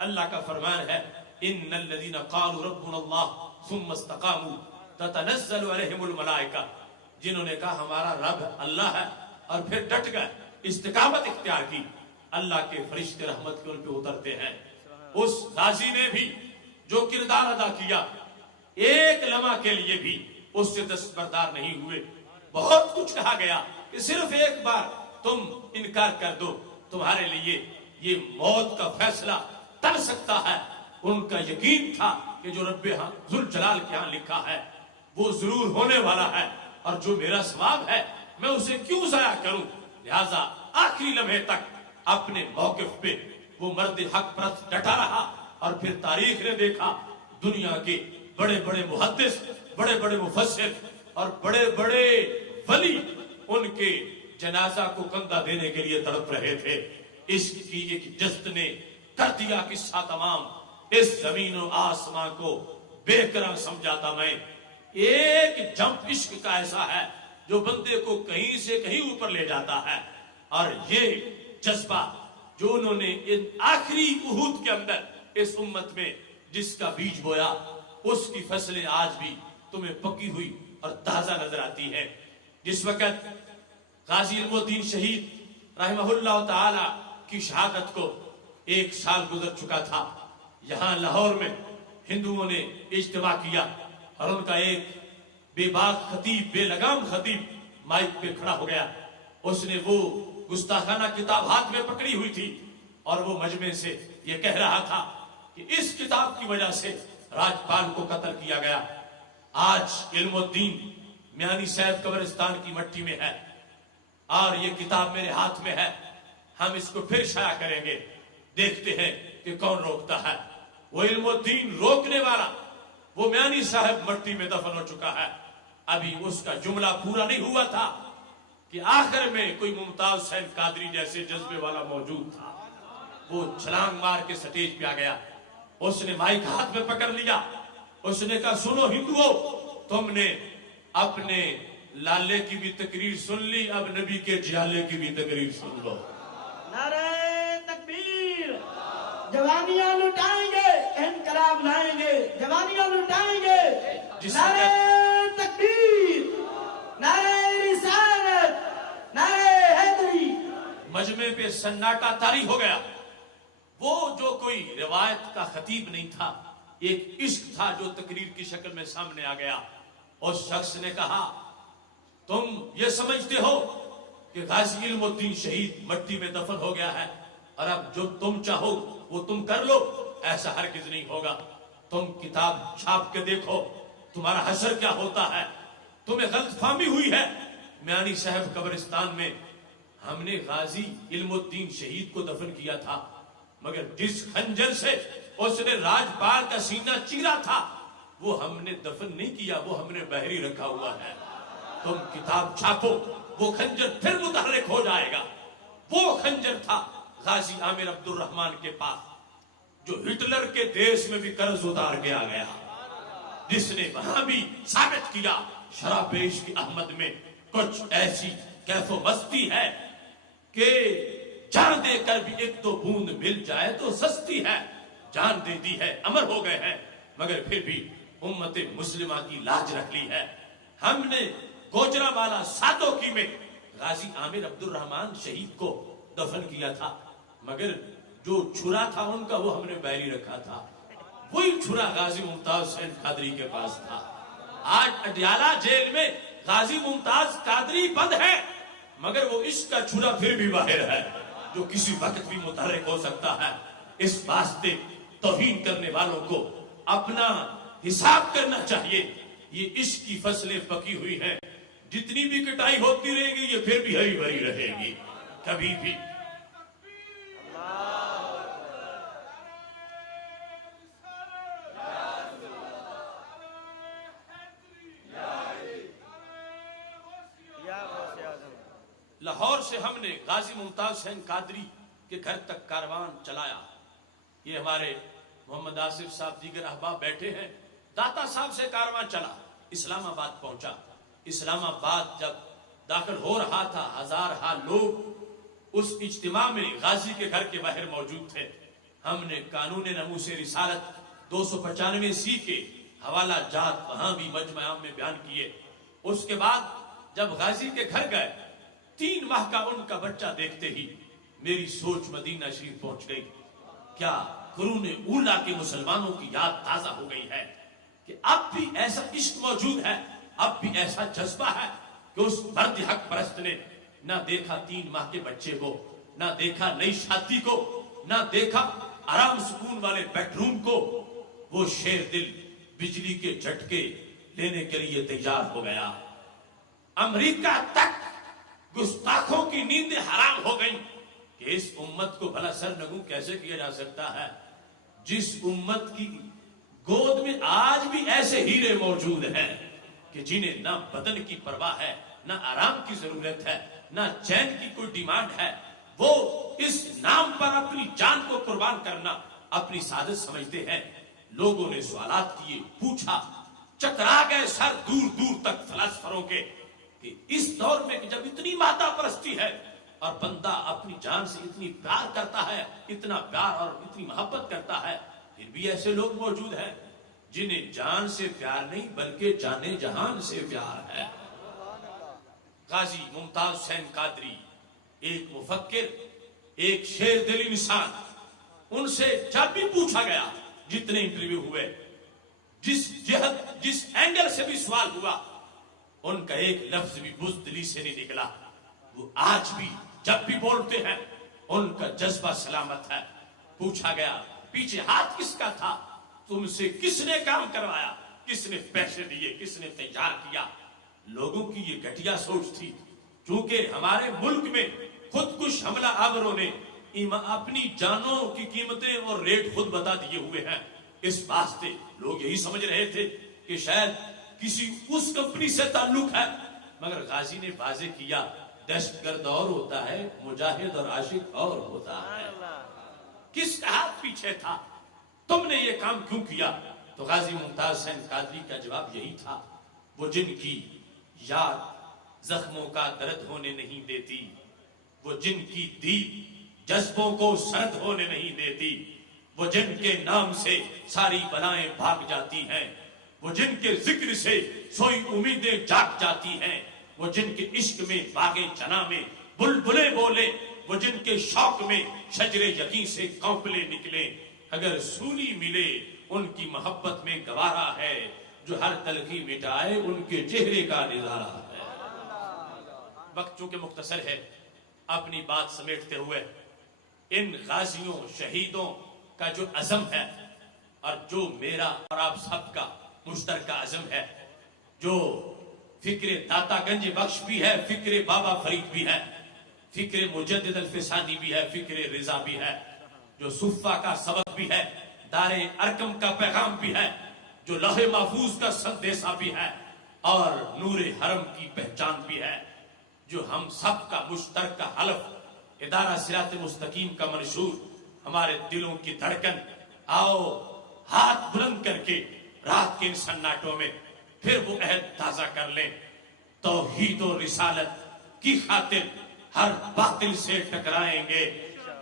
اللہ کا فرمان ہے ان الذين قالوا ربنا الله ثم استقاموا تتنزل عليهم الملائکہ، جنہوں نے کہا ہمارا رب اللہ ہے اور پھر ڈٹ گئے، استقامت اختیار کی، اللہ کے فرشتے رحمت کے ان پہ اترتے ہیں۔ اس غازی نے بھی جو کردار ادا کیا، ایک لمحہ کے لیے بھی اس سے دستبردار نہیں ہوئے۔ بہت کچھ کہا گیا کہ صرف ایک بار تم انکار کر دو، تمہارے لیے یہ موت کا فیصلہ ٹل سکتا ہے۔ ان کا یقین تھا کہ جو رب ذوالجلال کے ہاں لکھا ہے وہ ضرور ہونے والا ہے، اور جو میرا ثواب ہے میں اسے کیوں ضائع کروں۔ لہذا آخری لمحے تک اپنے موقف پہ وہ مرد حق پرست ڈٹا رہا، اور پھر تاریخ نے دیکھا دنیا کے بڑے بڑے محدث، بڑے بڑے مفسر اور بڑے بڑے ولی ان کے جنازہ کو کندھا دینے کے لیے تڑپ رہے تھے۔ اس کی ایک جست نے کر دیا قصہ تمام۔ اس زمین و آسمان کو بے کرم سمجھا تھا میں۔ ایک جمپ عشق کا ایسا ہے جو بندے کو کہیں سے کہیں اوپر لے جاتا ہے، اور یہ جذبہ جو انہوں نے ان آخری عہد کے اندر اس امت میں جس کا بیج بویا، اس کی فصلیں آج بھی تمہیں پکی ہوئی اور تازہ نظر آتی ہے۔ جس وقت غازی علم الدین شہید رحمہ اللہ تعالی کی شہادت کو 1 سال گزر چکا تھا، یہاں لاہور میں ہندوؤں نے اجتماع کیا، اور ان کا ایک بے باک خطیب، بے لگام خطیب مائک پہ کھڑا ہو گیا۔ اس نے وہ گستاخانہ کتاب ہاتھ میں پکڑی ہوئی تھی، اور وہ مجمع سے یہ کہہ رہا تھا کہ اس کتاب کی وجہ سے راجپال کو قتل کیا گیا۔ آج علم الدین میانی صاحب قبرستان کی مٹی میں ہے، اور یہ کتاب میرے ہاتھ میں ہے۔ ہم اس کو پھر شائع کریں گے، دیکھتے ہیں کہ کون روکتا ہے۔ وہ علم الدین روکنے والا، وہ میانی صاحب مٹی میں دفن ہو چکا ہے۔ ابھی اس کا جملہ پورا نہیں ہوا تھا کہ آخر میں کوئی ممتاز حسین قادری جیسے جذبے والا موجود تھا، وہ چھلانگ مار کے سٹیج پہ آ گیا۔ اس نے مائک ہاتھ میں پکڑ لیا، اس نے کہا سنو ہندوؤں، تم نے اپنے لالے کی بھی تقریر سن لی، اب نبی کے جیالے کی بھی تقریر سن لو۔ نعرہ تکبیر، جوانیاں لٹائیں گے، انقلاب لائیں گے، جوانیاں لٹائیں گے۔ نعرہ تکبیر، نعرہ رسالت، نعرہ حیدری۔ مجمع پہ سناٹا طاری ہو گیا۔ وہ جو کوئی روایت کا خطیب نہیں تھا، ایک عشق تھا جو تقریر کی شکل میں سامنے آ گیا۔ اس شخص نے کہا تم یہ سمجھتے ہو کہ غازی علم الدین شہید مٹی میں دفن ہو گیا ہے، اور اب جو تم چاہو وہ تم کر لو؟ ایسا ہرگز نہیں ہوگا۔ تم کتاب چھاپ کے دیکھو تمہارا حشر کیا ہوتا ہے۔ تمہیں غلط فہمی ہوئی ہے۔ میانی صاحب قبرستان میں ہم نے غازی علم الدین شہید کو دفن کیا تھا، مگر جس خنجر سے اس نے راجپال کا سینہ چیرا تھا وہ ہم نے دفن نہیں کیا، وہ ہم نے بحری رکھا ہوا ہے۔ تم کتاب چھاپو، وہ خنجر پھر متحرک ہو جائے گا۔ وہ خنجر تھا غازی عامر عبد الرحمن کے پاس، جو ہٹلر کے دیش میں بھی قرض اتار کے آ گیا، جس نے وہاں بھی ثابت کیا شراب عشق احمد میں کچھ ایسی کیف و مستی ہے کہ جان دے کر بھی ایک دو بوند مل جائے تو سستی ہے۔ جان دے دی ہے، امر ہو گئے ہیں، مگر پھر بھی امت مسلمہ کی لاج رکھ لی ہے۔ ہم نے گوجرانوالہ سادوکی میں غازی عامر عبد الرحمن شہید کو دفن کیا تھا، مگر جو چھرا تھا ان کا وہ ہم نے بحری رکھا تھا۔ وہی چھرا غازی ممتاز حسین قادری کے پاس تھا۔ آج اڈیالہ جیل میں غازی ممتاز قادری بند ہے، مگر وہ عشق کا چھرا پھر بھی باہر ہے، جو کسی وقت بھی متحرک ہو سکتا ہے۔ اس واسطے توہین کرنے والوں کو اپنا حساب کرنا چاہیے۔ یہ عشق کی فصلیں پکی ہوئی ہیں، جتنی بھی کٹائی ہوتی رہے گی یہ پھر بھی ہری بھری رہے گی، کبھی بھی۔ لاہور سے ہم نے غازی ممتاز حسین قادری کے گھر تک کاروان چلایا۔ یہ ہمارے محمد آصف صاحب دیگر احباب بیٹھے ہیں۔ داتا صاحب سے کاروان چلا، اسلام آباد پہنچا۔ اسلام آباد جب داخل ہو رہا تھا، ہزارہا لوگ اس اجتماع میں غازی کے گھر کے باہر موجود تھے۔ ہم نے قانون ناموس رسالت 295 کے حوالہ جات وہاں بھی مجمع عام میں بیان کیے. اس کے بعد جب غازی کے گھر گئے 3 ماہ کا ان کا بچہ دیکھتے ہی میری سوچ مدینہ شریف پہنچ گئی. کیا قرون اولا کے مسلمانوں کی یاد تازہ ہو گئی ہے کہ اب بھی ایسا عشق موجود ہے, اب بھی ایسا جذبہ ہے کہ اس مرد حق پرست نے نہ دیکھا 3 ماہ کے بچے کو, نہ دیکھا نئی شادی کو, نہ دیکھا آرام سکون والے بیڈ روم کو. وہ شیر دل بجلی کے جھٹکے لینے کے لیے تیار ہو گیا. امریکہ تک گستاخوں کی نیندیں حرام ہو گئیں کہ اس امت کو بھلا سرنگوں کیسے کیا جا سکتا ہے جس امت کی گود میں آج بھی ایسے ہیرے موجود ہیں کہ جنہیں نہ بدن کی پرواہ ہے, نہ آرام کی ضرورت ہے, نہ چین کی کوئی ڈیمانڈ ہے. وہ اس نام پر اپنی جان کو قربان کرنا اپنی سعادت سمجھتے ہیں. لوگوں نے سوالات کیے, پوچھا, چکرا گئے سر دور دور تک فلسفروں کے کہ اس دور میں جب اتنی مادہ پرستی ہے اور بندہ اپنی جان سے اتنی پیار کرتا ہے, اتنا پیار اور اتنی محبت کرتا ہے, پھر بھی ایسے لوگ موجود ہیں جنہیں جان سے پیار نہیں بلکہ جانے جہان سے پیار ہے. غازی ممتاز حسین قادری ایک مفکر, ایک شیر دل انسان. ان سے جب بھی پوچھا گیا, جتنے انٹرویو ہوئے, جس جہت جس اینگل سے بھی سوال ہوا, ان کا ایک لفظ بھی بزدلی سے نہیں نکلا. وہ آج بھی جب بھی بولتے ہیں ان کا جذبہ سلامت ہے. پوچھا گیا پیچھے ہاتھ کس کا تھا, تم سے کس نے کام کروایا, کس نے پیسے دیے, کس نے تیار کیا. لوگوں کی یہ گھٹیا سوچ تھی. چونکہ ہمارے ملک میں خودکش حملہ آوروں نے اپنی جانوں کی قیمتیں اور ریٹ خود بتا دیے ہوئے ہیں. اس واسطے لوگ یہی سمجھ رہے تھے کہ شاید کسی اس کمپنی سے تعلق ہے, مگر غازی نے واضح کیا دہشت گرد اور ہوتا ہے, مجاہد اور عاشق اور ہوتا ہے. کس کا ہاتھ پیچھے تھا, تم نے یہ کام کیوں کیا؟ تو غازی ممتاز حسین قادری کا جواب یہی تھا, وہ جن کی یاد زخموں کا درد ہونے نہیں دیتی, وہ جن کی دید جذبوں کو سرد ہونے نہیں دیتی, وہ جن کے نام سے ساری بلائیں بھاگ جاتی ہیں, وہ جن کے ذکر سے سوئی امیدیں جاگ جاتی ہیں, وہ جن کے عشق میں باغ چنا میں بلبلے بولے, وہ جن کے شوق میں شجر یقین سے کونپلے نکلے. اگر سولی ملے ان کی محبت میں گوارا ہے, جو ہر تلخی مٹائے ان کے چہرے کا نظارہ ہے. وقت چونکہ مختصر ہے, اپنی بات سمیٹتے ہوئے ان غازیوں شہیدوں کا جو عزم ہے اور جو میرا اور آپ سب کا مشترکہ عزم ہے, جو فکر داتا گنج بخش بھی ہے, فکر بابا فرید بھی ہے, فکر مجدد الفسانی بھی ہے, فکر رضا بھی ہے, جو صفہ کا سبق بھی ہے, دار ارکم کا پیغام بھی ہے, جو لوح محفوظ کا سندیسہ بھی ہے اور نور حرم کی پہچان بھی ہے, جو ہم سب کا مشترکہ حلف ادارہ صراط مستقیم کا منشور, ہمارے دلوں کی دھڑکن. آؤ ہاتھ بلند کر کے رات کے ان سناٹوں میں پھر وہ عہد تازہ کر لیں, توحید و رسالت کی خاطر ہر باطل سے ٹکرائیں گے,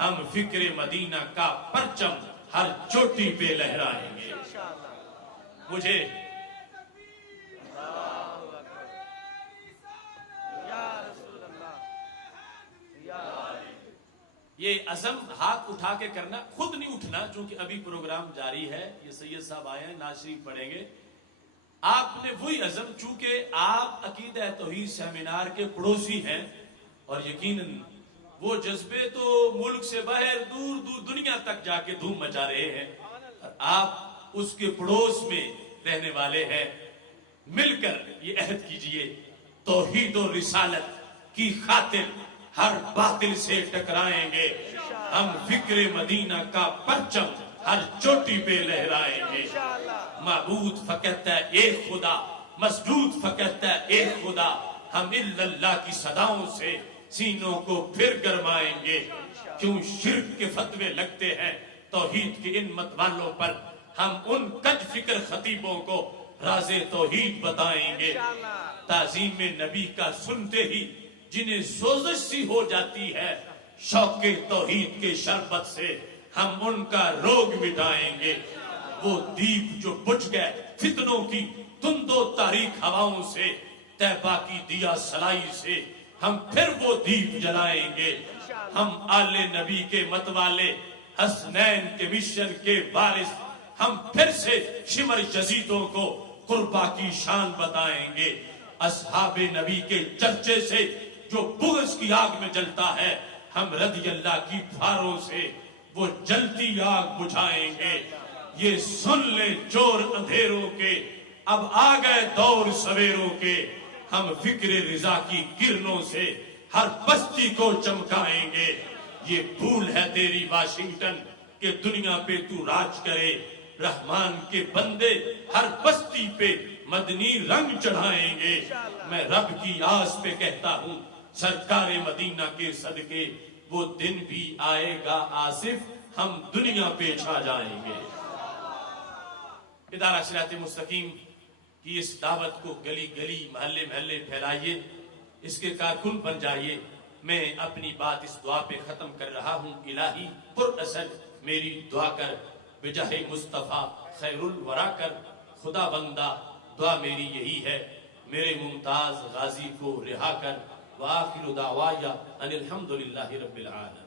ہم فکر مدینہ کا پرچم ہر چوٹی پہ لہرائیں گے. مجھے یہ عزم ہاتھ اٹھا کے کرنا, خود نہیں اٹھنا, چونکہ ابھی پروگرام جاری ہے, یہ سید صاحب آئے ہیں, نعت شریف پڑھیں گے. آپ نے وہی عزم, چونکہ آپ عقیدہ توحید سیمینار کے پڑوسی ہیں اور یقیناً وہ جذبے تو ملک سے باہر دور دور دنیا تک جا کے دھوم مچا رہے ہیں, اور آپ اس کے پڑوس میں رہنے والے ہیں. مل کر یہ عہد کیجئے, توحید و رسالت کی خاطر ہر باطل سے ٹکرائیں گے, ہم فکر مدینہ کا پرچم ہر چوٹی پہ لہرائیں گے. معبود فقط ہے ایک خدا, مسجود فقط ہے ایک خدا, ہم اللہ کی صداؤں سے سینوں کو پھر گرمائیں گے. کیوں شرک کے فتوے لگتے ہیں توحید کے ان مت والوں پر, ہم ان کج فکر خطیبوں کو راز توحید بتائیں گے. تعظیم نبی کا سنتے ہی جنہیں سوزش سی ہو جاتی ہے, شوق توحید کے شربت سے ہم ان کا روگ مٹائیں گے۔ وہ دیپ جو بجھ گئے فتنوں کی تند و تاریک ہواؤں سے، طیبہ کی دیا سلائی سے، ہم پھر وہ دیپ جلائیں گے۔ ہم آل نبی کے متوالے، حسنین کے مشن کے وارث، ہم پھر سے شمر یزیدوں کو قربا کی شان بتائیں گے۔ اصحاب نبی کے چرچے سے جو بغض کی آگ میں جلتا ہے، ہم رضی اللہ کی دھاروں سے وہ جلتی آگ بجھائیں گے۔ یہ سن لیں چور اندھیروں کے، اب آ گئے دور سویروں کے، ہم فکر رضا کی کرنوں سے ہر بستی کو چمکائیں گے۔ یہ بھول ہے تیری واشنگٹن کہ دنیا پہ تو راج کرے، رحمان کے بندے ہر بستی پہ مدنی رنگ چڑھائیں گے۔ میں رب کی آس پہ کہتا ہوں سرکار مدینہ کے صدقے، وہ دن بھی آئے گا آصف، ہم دنیا پہ چھا جائیں گے۔ ادارہ صراط مستقیم کی اس دعوت کو گلی گلی محلے محلے پھیلائیے، اس کے کارکن بن جائیے۔ میں اپنی بات اس دعا پہ ختم کر رہا ہوں۔ الہی پر اثر میری دعا کر، بجاہ مصطفیٰ خیر الورا کر، خدا بندہ دعا میری یہی ہے، میرے ممتاز غازی کو رہا کر۔ وآخر دعوایا ان الحمدللہ رب العالمین۔